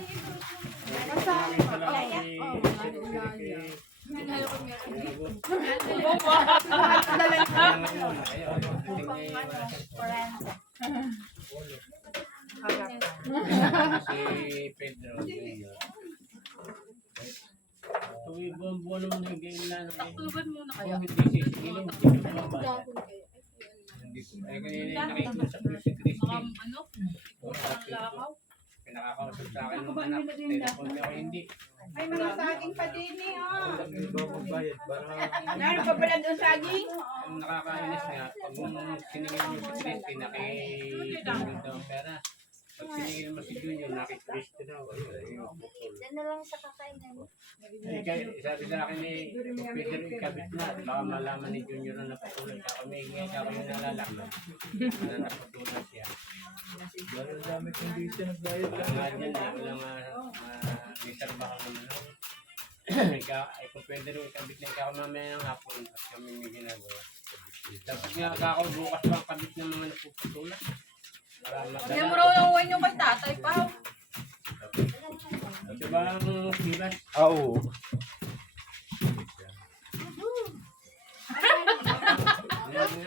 Kasama. Hinalo ko meron. Si Pedro. Tuwi buwan naman yung game na. Tuluban muna kayo. Hindi ay kanina nakikusap ko si Christy. Mga ano? Lakaw. Pinakakausap sa akin ng anak. Telefon niya ako hindi. Ay, mga saging pa din eh, oh. Ba magbayad para Meron pa pala doon saging? Ang nakakainis nga, pag siningin mo si Christy, nakitulog daw ang pera. Pag tinigil mo si Junior, nakikristo na ako. Ayun, putol. Yan na lang sa kakainan. Sabi sa akin eh, kung pwede rin ikabit na, baka malaman ni Junior na naputulan siya. Kung may ingay ako yung nalalaman na naputulan siya. Ang dami condition ng diet. Wala nga dyan, wala nga may trabaho naman. Ay, kung pwede rin ikabit na ikaw mamaya ng hapon at kami may ginagawa. Tapos nga ako bukas pa ang kabit ng mga napuputulan. Para Hindi mo madala. raw yung yung kay tatay pa. Diba ang sibat? Oo.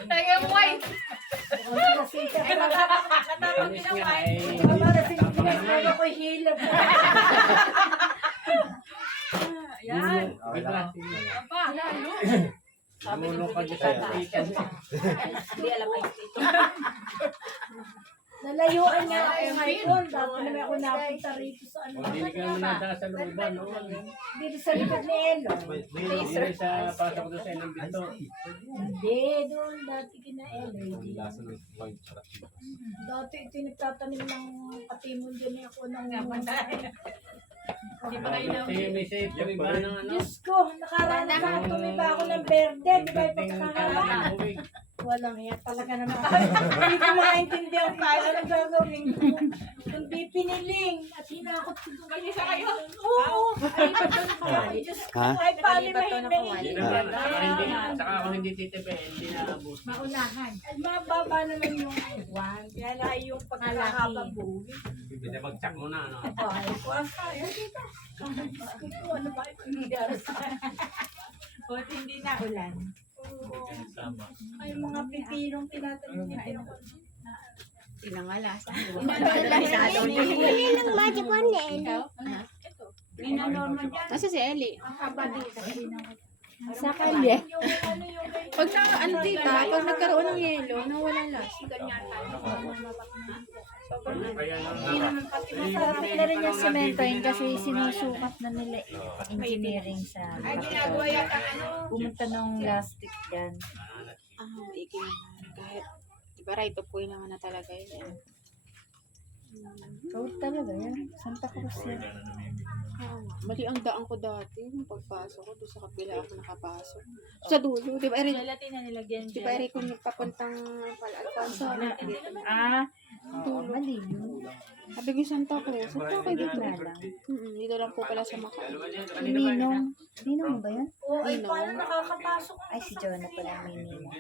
Tayo mo ay. Matamis nga ay tapang naman. Yan. Diba? Apa, lalo. Namulong ka dyan sa tikas. Hindi alam ay ito. Nalayuan nga ako ngayon. Dati naman ako napunta rito sa ano. Hindi ka naman nata sa looban, no? Dito sa likod ni Elo. May sa pasok doon sa inang bito. Hindi, doon dati kina Elo. Lasa ng point sarap. Dati ito yung nagtatanim ng patimon dyan ako ng Hindi pa kayo na. Sige, may safe kami ba ng ano? Diyos ko, nakaranas na tumiba ako ng berde. Di ba yung pagkakala? Walang hiya talaga naman. Hindi ko maintindihan kung paano gagawin ko. Kundi piniling at hinakot ko doon. Kanya sa kayo. Oo. Ay, Diyos ko. Ay, paano Hindi mahihingi? naman, saka ako hindi titipe, hindi na abot. Maunahan. Ay, mababa naman yung one. Kaya lang yung pagkakahaba buwi. Hindi na mag-check mo na, ano? Ay, ay, dito. Ano ba ito? Buti hindi na ulan. Ay, mga pipinong tinatanim nito. Tinangalas. Huli ng magic one na Ikaw? Nina Norma dyan. Nasa si Ellie. Ang haba dito. Sa kanya. Yung ano yung Pag ano tita, pag nagkaroon ng yelo, nawala las. Kaya masarap na rin yung sementoin kasi sinusukat na nila engineering sa Ay, ginagawa yata ano. pumunta ng plastic yan. Iking kahit, diba right of way naman na talaga yun. Road talaga yan. Santa Cruz yan. Mali ang daan ko dati, nung pagpasok ko, doon sa kapila ako nakapasok. Sa dulo, di ba Eric? Gelatin na nilagyan Di ba Eric, kung papuntang Alfonso, Ah, oo, mali yun. sabi ko Santa Cruz, Santa Cruz dito Na lang. Dito lang po pala sa Macau. Ninong. Ninong ba yan? Oo, ay, paano nakakapasok? Ay, si Jonah pala may ninong.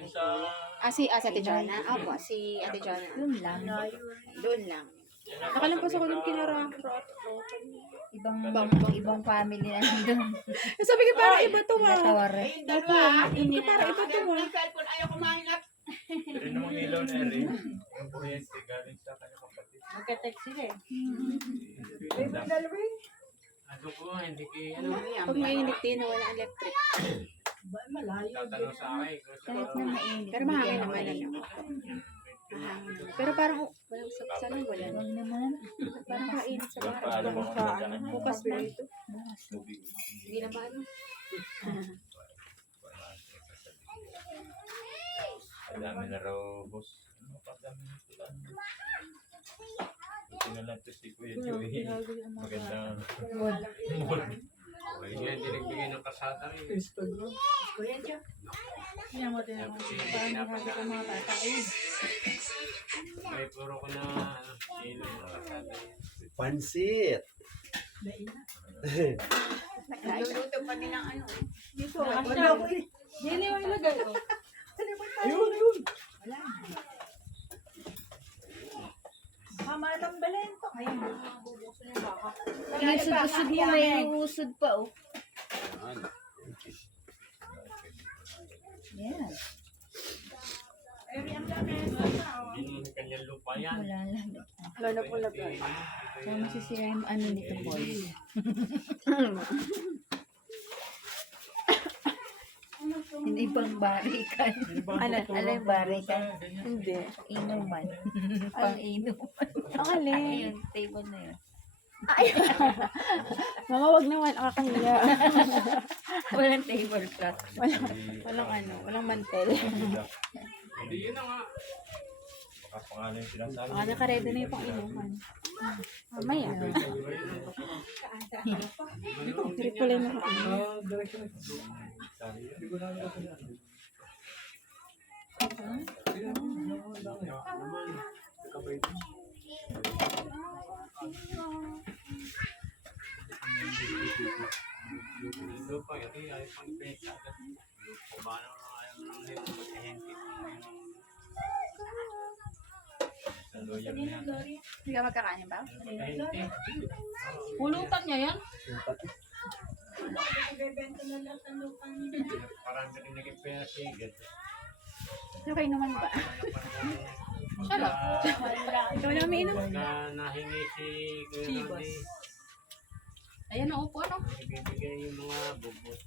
si Ate Jana? Opo, si Ate Jana. Yun lang. Doon lang. Nakalampas ako ng kinarang Ibang family na nandun. Sabi ko, parang iba to ah. Natawari. Ayun, dalawa. Parang iba to ah. Yung cellphone, ayaw kumain at. Pero nung ilaw na rin, yung kuryente galing sa kanyang kapatid. Magka-text sila eh. Ano ko, hindi kayo, ano? Pag mainit din, wala electric. Tatanong sa akin. Kahit na mainit. Pero mahangin naman ano. Pero parang, walang sana wala. Huwag naman. Parang kainit sa bahay. Bukas ba ito? Hindi na ba ano? Dami na raw, boss. Ano pa dami na sila? Ito na lang si Kuya Joey. Magandang Okay, yan, hindi nagbigay ng kasata rin. Kuya Jo. Yan mo din ako. Parang nakakita ka mga tatain. May puro ko na, ano, yelo ng kasata. Pansit. Nagluluto pa din ng ano. Dito. Wala ko eh. Dili mo ilagay. Ayun. Kamatang balento. Ayun. Usod-usod mo, may usod pa oh. Yan. Hindi naman kanyang lupa yan. Wala lang. Wala na po lagay. Kaya masisira yung ano nito boys. Hindi pang barikan. Ano yung barikan? Hindi. Inuman. Pang inuman. Ang alin. Ayun, table na yun. Mama, wag naman. Nakakahiya. Walang table cloth. Walang ano. Walang mantel. Hindi yun na nga. baka Paano yung sinasabi? Baka nakaredy na yung pang-inuman. Mamaya. Trip pala yung nakain. Hindi ko na kasi yan. Ito pa, ito ay pang-pesa. Kumano na ayaw ng hente. Sa lawyer na yan. Hindi ka magkakanin ba? Hente. Pulutan niya yan. Parang na rin naging pera sigit. Okay naman ba? Siya lang. Ikaw na umiinom. Na nahingi si Kuya Randy, Ayan, naupo, no? ibibigay yung mga bubot.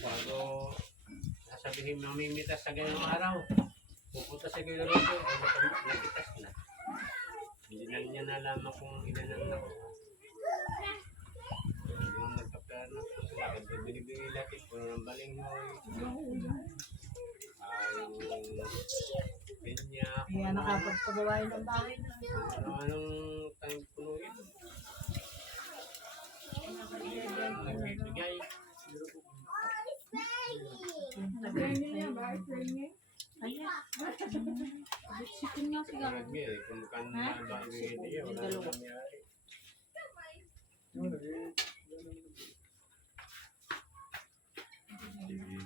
Bago sasabihin mamimitas sa ganyang araw, pupunta sa Kuya Randy, nakitas na. Hindi na niya nalaman kung ilan ang nakuha. Yung nagkapera na po sila, kasi binibigay natin po ng balinghoy. Yung pinya. Kaya nakapagpagawa ng bahay na. Anong time puno yun? Nagbibigay. Chicken nga siguro. Nagbibigay. Kung kano na ba ibigay niya, wala na nangyari.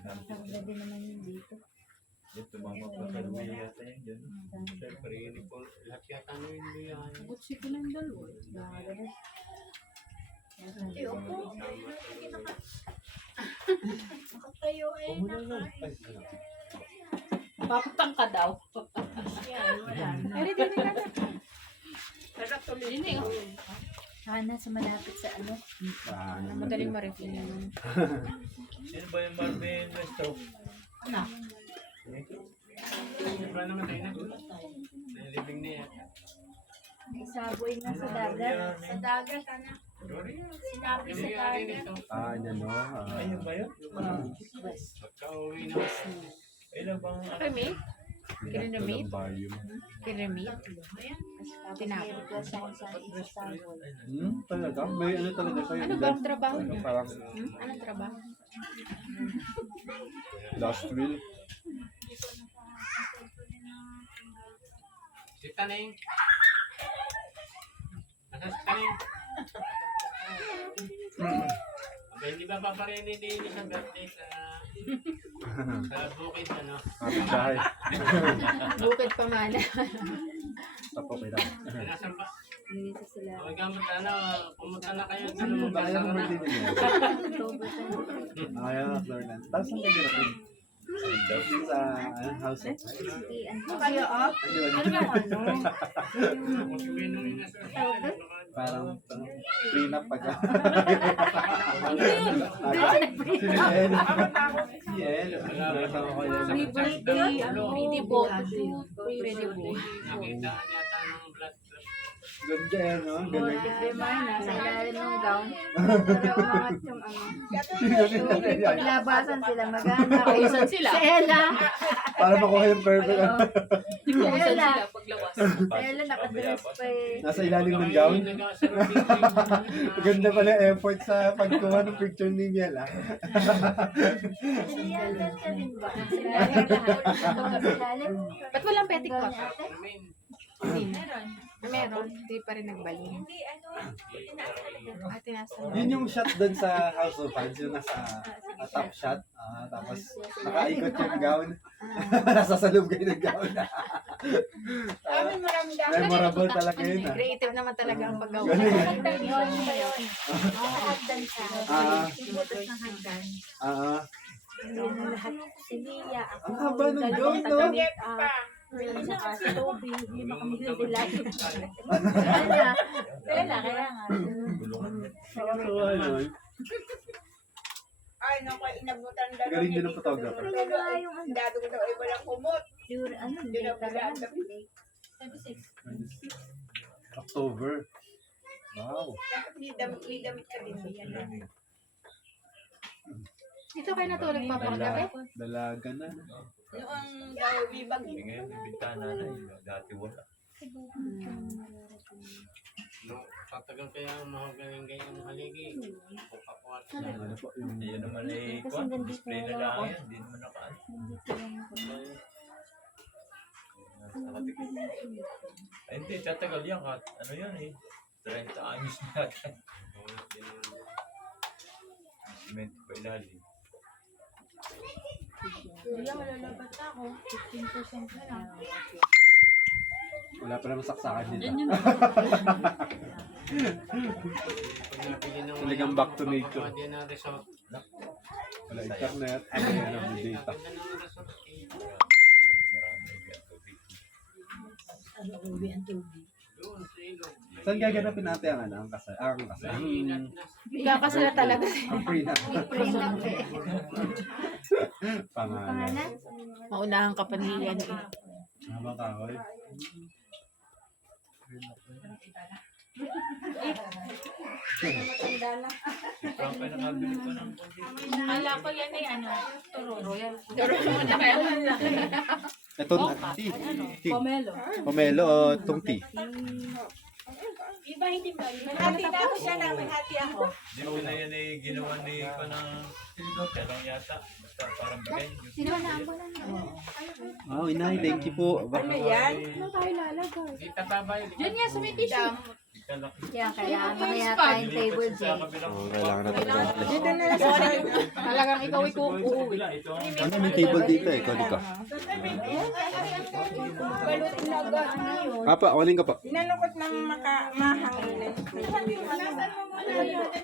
Paggabi naman yun dito. Ito mga pagkaluwi yata yun dyan. Siyempre, hindi po lahat yata na hindi yan. Abot chicken ng dalawa. Eh, opo. Tama. Nakatayo eh. Ay, Paputang ka daw. Yan, wala na. Pero din na. Sarap tuloy. Hindi, oh. Sana sa malapit sa ano. Madaling ma-refill naman. Sino ba yung Marvin Westro? Ano? Ba naman tayo na? Nalibing na yan. Isaboy na sa dagat. Sa dagat, ano. Sorry. Sinabi sa Nangyari dagat. nito. Ano? Ayun ba yun? Pagka-uwi na. Ilan bang Cremate? Cremate? Volume. Cremate? Tinapos. Talaga? May ano talaga kayo? Ano ba ang trabaho niyo? Parang Anong trabaho? last will. Si Taneng. Nasa si Taneng. Aba, hindi ba paparinig din sa birthday sa bukid, ano? Kapit bahay. Bukid pa man. Tapo kita. Nasaan ba? Dito sila. Huwag kang ano, pumunta na kayo sa Ano ba? Ayaw lumabas naman na. din yun. Ayaw na, Florence. Tapos ang ganda rin. Sa house of Kayo, oh. Ano ba? Kung si Benong yung nasa Parang prenup pag Ano yun? Si El. Si El. Nakasama ko yan. Free birthday, pwede po. Pwede po. nakita yata ng blood club. Ganda yan, no? Ganda. Nasa ilalim ng gown. Pero umangat yung ano. Paglabasan sila maganda. Pausan sila. Si Ella. Para makuha yung perfect. Pausan sila paglawas. Si Ella nakadress pa eh. Nasa ilalim ng gown. Ganda pala effort sa pagkuha ng picture ni Miel, ah. Siniyagan ka din ba? Nasa ilalim lahat. Nasa ilalim. Ba't walang petticoat? Meron. Meron. Hindi pa rin nagbalon. Hindi, ano. At tinasa mo. Yun yung shot doon sa House of Fans, yung nasa top shot. Tapos nakaikot yung gown. Nasa salub kayo ng gown. Memorable talaga yun, ah. Creative naman talaga ang paggawa. Galing. Yun, yun. Nakahagdan siya. Ibutos ng hagdan. Hindi na lahat. Si Lia, ako. Ang haba ng gown, no? Yun, saka si Toby. Hindi ba kami nililay? Kaya nga. Nakakatawa naman. Ay, naku, inabutan daw. Galing din ang photographer. Talaga yung ano. Dado ko daw, ay walang kumot. Pure, ano, Hindi na pala. October. Wow. Dapat may damit ka din. Yan. Dito kayo natulog pa po gabi? Dalaga na. Noong daw bibag. Ngayon, yung bintana na yun. Dati wala. No, tatagal kaya ang mahagaling gayang haligi. Pukapuat na. Ano po, yung Ayun naman eh, display na lang yan. Hindi naman nakaan. Ay, hindi, tatagal yan. At ano yan eh. 30 anyos na natin. Cement pa ilalim. Kuya, malalabat ako. 15% na lang. wala pa naman saksakan dito. Pag nabili ng Talagang back to nature. Pagkakadi na resort. Wala internet, wala ng data. Ganda ng resort. Doon sa ilog. Saan gaganapin natin ang ano, ang kasal? Ang kasal. Ingat na. Kakasala talaga. Ang free na. Pangalan. Maunahan ka pa niyan eh. Habang kahoy. Parang pa nakabili pa ng konti. Akala ko yan ay ano, tururo yan. Ito na, tea. Pomelo. Pomelo o itong tea? Iba hindi ba? May hati na ako siya na, may hati ako. Hindi ko na yan eh, ginawa ni ko ng talong yata. Basta parang bigay. Sinanaan ko lang. Oh, inay, thank you po. Ano yan? Ano tayo lalagay? Kita babay. Diyan nga sa may tissue. Kita lang. Yan, kaya mamaya tayong table Sa day. kabilang Oh, kailangan natin ng place. Dito na lang sa Talagang ikaw ay kukuwi. Ito ang Ano, may table dito eh, ikaw dito. balot na agad. Papa, awaling ka pa. Inalukot ng mahangin.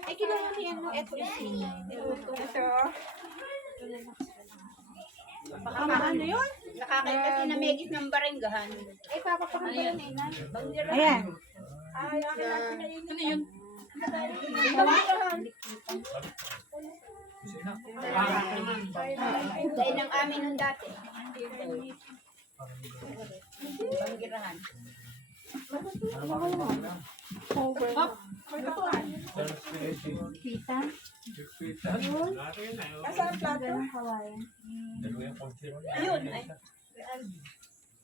Ay, kailangan niya ano, eto Ito. Baka maano yun? Nakakain kasi na megis ng barenggahan. Ay, papapakang ko yun eh. Ayan. Ay, akin natin na yun. Ano yun? Dahil ng amin nung dati. Banggirahan. Pita. Asa ang plato? Hawaii. dalawa yung konti ron. Ayun. Ay.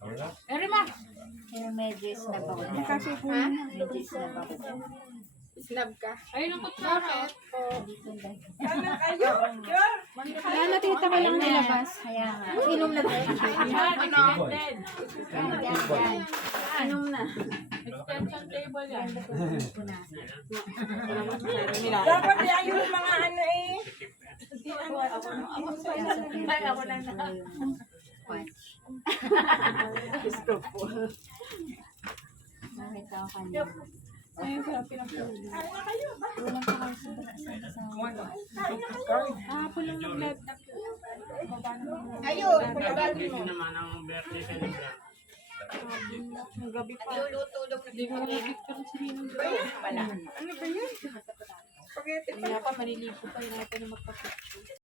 Wala. Erima. Yung medjes na ba? Ha? Medjes na ba? Snap ka. Ayun ang kutsara. Sana kayo. Yor. Kaya natita ko lang nilabas. Kaya nga. Inom na tayo. Ano? Yan. Inom na. Extension table yan. Dapat yan yung mga ano eh. Ay, ako lang na. Gusto po. Nakita ko kanina. Ayun sila pinapulong. Hapon lang mag-live na. Ayun. Pagkabago Busy mo. naman ang birthday celebrant. Nagluluto daw na Hindi ko na picture si Ninong. pala. Ano ba yun? Spaghetti Kaya pa, maliligo pa yun natin na magpa-picture.